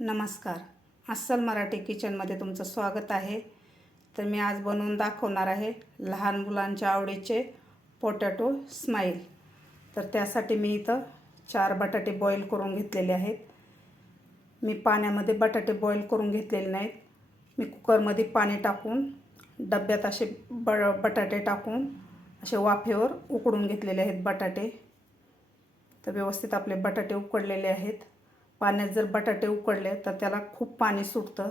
नमस्कार. अस्सल मराठी किचनमध्ये तुमचं स्वागत आहे. तर मी आज बनवून दाखवणार आहे लहान मुलांच्या आवडीचे पोटॅटो स्माईल. तर त्यासाठी मी इथं चार बटाटे बॉईल करून घेतलेले आहेत. मी पाण्यामध्ये बटाटे बॉईल करून घेतलेले नाहीत. मी कुकरमध्ये पाणी टाकून डब्यात असे ब बटाटे टाकून असे वाफेवर उकडून घेतलेले आहेत बटाटे. तर व्यवस्थित आपले बटाटे उकडलेले आहेत. पाण्यात जर बटाटे उकडले तर त्याला खूप पाणी सुटतं.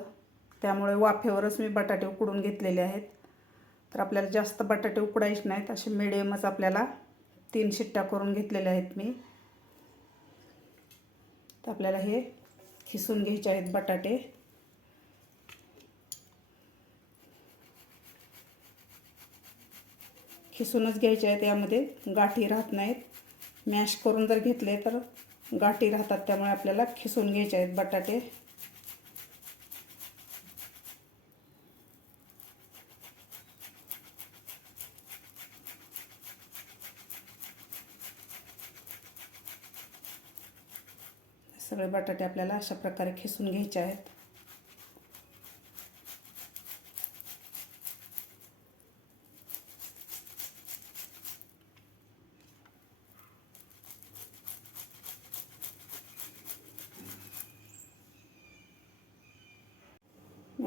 त्यामुळे वाफेवरच मी बटाटे उकडून घेतलेले आहेत. तर आपल्याला जास्त बटाटे उकडायचे नाहीत असे मिडियमच आपल्याला तीन शिट्ट्या करून घेतलेल्या आहेत मी. तर आपल्याला हे खिसून घ्यायचे आहेत बटाटे. खिसूनच घ्यायचे आहेत यामध्ये गाठी राहत नाहीत. मॅश करून जर घेतले तर गाठी राहतात त्यामुळे आपल्याला खिसून घ्यायचे आहेत बटाटे. सगळे बटाटे आपल्याला अशा प्रकारे खिसून घ्यायचे आहेत.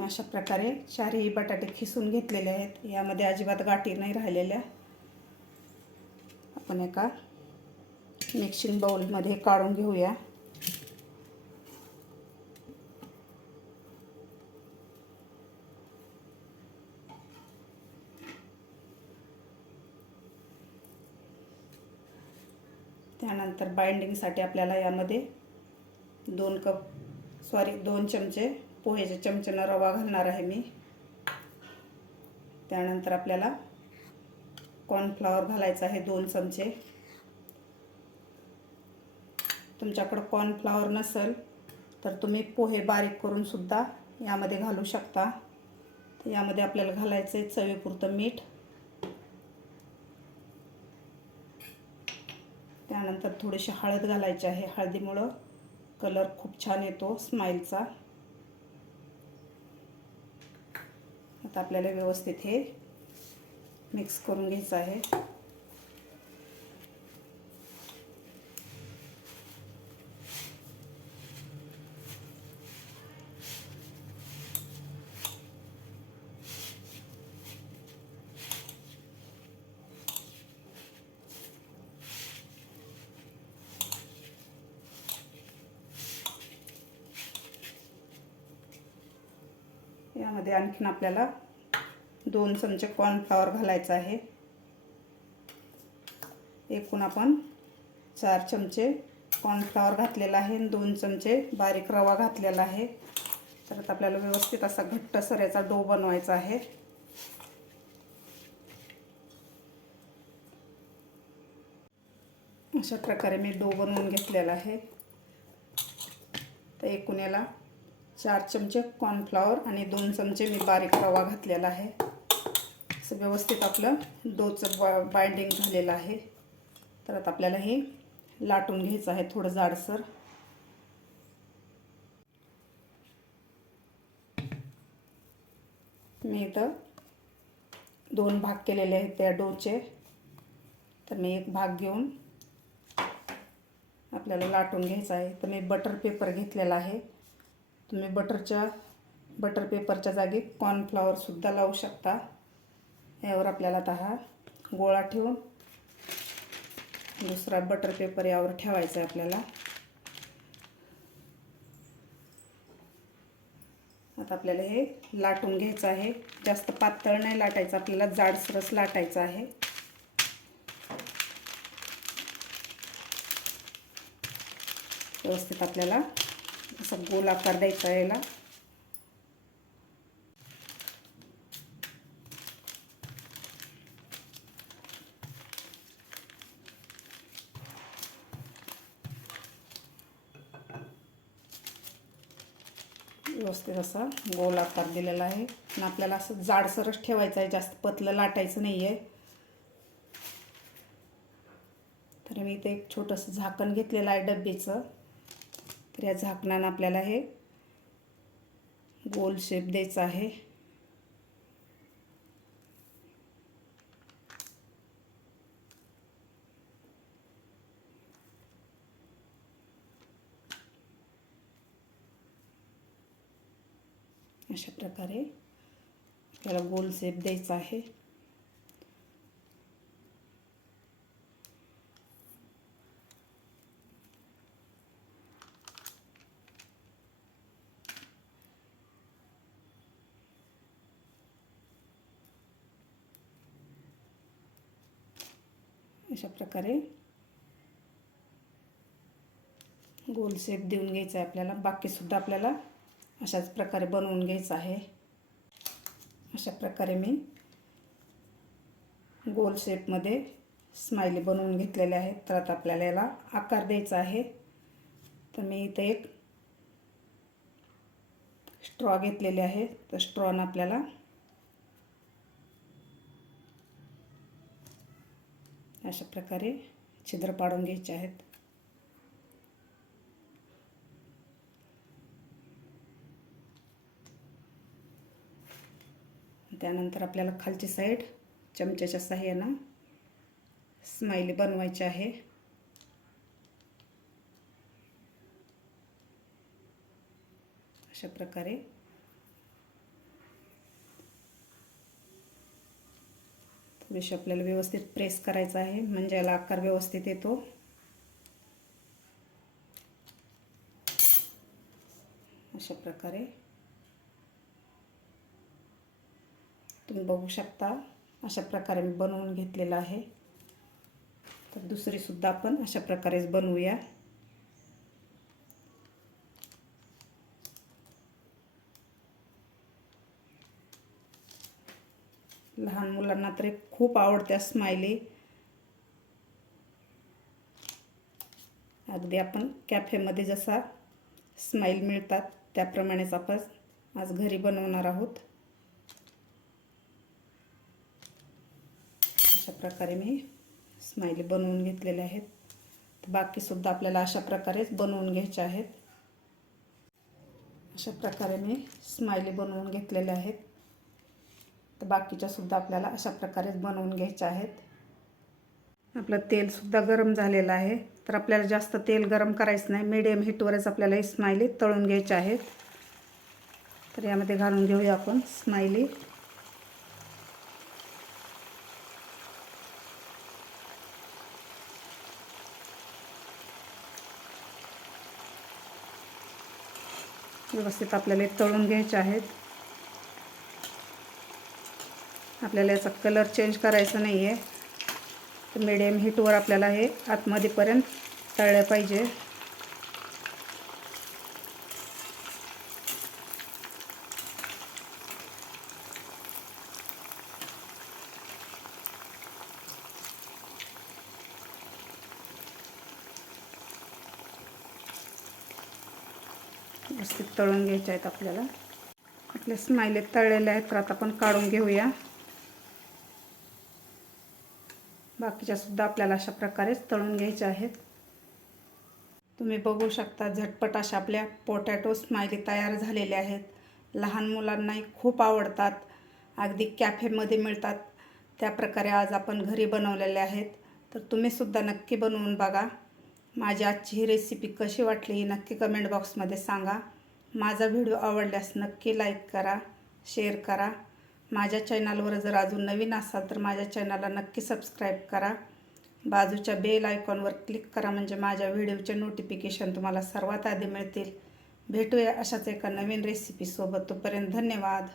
अशा प्रकारे चारही बटाटे खिसून घेतलेले आहेत. यामध्ये अजिबात गाठी नाही राहिलेल्या. आपण एका मिक्सिंग बाउलमध्ये काढून घेऊया. त्यानंतर बाइंडिंगसाठी आपल्याला यामध्ये दोन कप सॉरी दोन चमचे पोह्याच्या चमच्यानं रवा घालणार आहे मी. त्यानंतर आपल्याला कॉर्नफ्लॉवर घालायचं आहे दोन चमचे. तुमच्याकडं कॉर्नफ्लॉवर नसेल तर तुम्ही पोहे बारीक करून सुद्धा यामध्ये घालू शकता. यामध्ये आपल्याला घालायचं आहे चवीपुरतं मीठ. त्यानंतर थोडीशी हळद घालायची आहे. हळदीमुळं कलर खूप छान येतो स्माईलचा आता आपल्याला व्यवस्थित हे मिक्स करून घ्यायचं आहे. यामध्ये आणखीन आपल्याला दोन चमचे कॉर्नफ्लॉवर घालायचं आहे. एकूण आपण चार चमचे कॉर्नफ्लॉवर घातलेला आहे आणि दोन चमचे बारीक रवा घातलेला आहे. तर आता आपल्याला व्यवस्थित असा घट्ट सऱ्याचा डो बनवायचा आहे. अशा प्रकारे मी डो बनवून घेतलेला आहे. तर एकूण याला चार चमचे कॉर्नफ्लॉवर आणि दोन चमचे मी बारीक रवा घातलेला आहे. असं व्यवस्थित आपलं डोचं बा बाइंडिंग झालेलं आहे. तर आता आपल्याला हे लाटून घ्यायचं आहे थोडं जाडसर. मी इथं दोन भाग केलेले आहेत त्या डोचे. तर मी एक भाग घेऊन आपल्याला लाटून घ्यायचं आहे. तर मी बटर पेपर घेतलेला आहे. तुम्ही बटरच्या बटर पेपरच्या जागी कॉर्नफ्लॉवरसुद्धा लावू शकता. यावर आपल्याला आता हा गोळा ठेवून दुसरा बटर पेपर यावर ठेवायचा आहे आपल्याला. आता आपल्याला हे लाटून घ्यायचं आहे. जास्त पातळ नाही लाटायचं आपल्याला जाडसरस लाटायचं आहे. व्यवस्थित आपल्याला असं गोल आकार द्यायचा याला व्यवस्थित असा गोल आकार दिलेला आहे. आणि आपल्याला असं जाडसरच ठेवायचं आहे जास्त पतलं लाटायचं नाही आहे तर मी इथे एक छोटंसं झाकण घेतलेलं आहे डब्बीचं. तर या झाकणानं आपल्याला हे गोल शेप द्यायचा आहे. अशा प्रकारे त्याला गोल शेप द्यायचा आहे. अशा प्रकारे गोल शेप देऊन घ्यायचा आहे आपल्याला. बाकीसुद्धा आपल्याला अशाच प्रकारे बनवून घ्यायचं आहे. अशा प्रकारे मी गोल शेपमध्ये स्माइली बनवून घेतलेले आहेत. तर आता आपल्याला याला आकार द्यायचा आहे. तर मी इथे एक स्ट्रॉ घेतलेले आहे. तर स्ट्रॉनं आपल्याला अशा प्रकारे छिद्र पाडून घ्यायचे आहेत. त्यानंतर आपल्याला खालची साईड चमच्याच्या साह्यानं स्माइली बनवायची आहे. अशा प्रकारे ब्रश आपल्याला व्यवस्थित प्रेस करायचा आहे. म्हणजे याला आकार व्यवस्थित येतो. अशा प्रकारे. तुम्ही बघू शकता अशा प्रकारे मी बनवून घेतलेलं आहे. तर दुसरीसुद्धा आपण अशा प्रकारेच बनवूया. लहान मुलांना तरी खूप आवडत्या स्माइली अगदी आपण कॅफेमध्ये जसा स्माईल मिळतात त्याप्रमाणेच आपण आज घरी बनवणार आहोत. अशा प्रकारे मी स्माईल बनवून घेतलेले आहेत. तर बाकीसुद्धा आपल्याला अशा प्रकारेच बनवून घ्यायचे आहेत. अशा प्रकारे मी स्माइली बनवून घेतलेल्या आहेत. तर बाकीच्या सुद्धा आपल्याला अशा प्रकारेच बनवून घ्यायच्या आहेत. आपलं तेलसुद्धा गरम झालेलं आहे. तर आपल्याला जास्त तेल गरम करायचं नाही. मिडियम हीटवरच आपल्याला स्मायली तळून घ्यायच्या आहेत. तर यामध्ये घालून घेऊया आपण स्माइली व्यवस्थित आपल्याला तळून घ्यायचे आहेत. आपल्याला याचा कलर चेंज करायचा नाही आहे तर मिडियम हीटवर आपल्याला हे आतमध्येपर्यंत तळलं पाहिजे. व्यवस्थित तळून घ्यायचे आहेत आपल्याला. आपले स्माइले तळलेले आहेत तर आता आपण काढून घेऊया. बाकीच्या सुद्धा आपल्याला अशा प्रकारेच तळून घ्यायच्या आहेत. तुम्ही बघू शकता झटपट अशा आपल्या पोटॅटो स्माईली तयार झालेल्या आहेत. लहान मुलांनाही खूप आवडतात. अगदी कॅफेमध्ये मिळतात. त्या प्रकारे आज आपण घरी बनवलेले आहेत. तर तुम्हीसुद्धा नक्की बनवून बघा. माझी आजची ही रेसिपी कशी वाटली ही नक्की कमेंट बॉक्समध्ये सांगा. माझा व्हिडिओ आवडल्यास नक्की लाईक करा शेअर करा. माझ्या चॅनलवर जर अजून नवीन असाल तर माझ्या चॅनलला नक्की सबस्क्राईब करा. बाजूच्या बेल आयकॉनवर क्लिक करा म्हणजे माझ्या व्हिडिओचे नोटिफिकेशन तुम्हाला सर्वात आधी मिळतील. भेटूया अशाच एका नवीन रेसिपीसोबत तोपर्यंत धन्यवाद.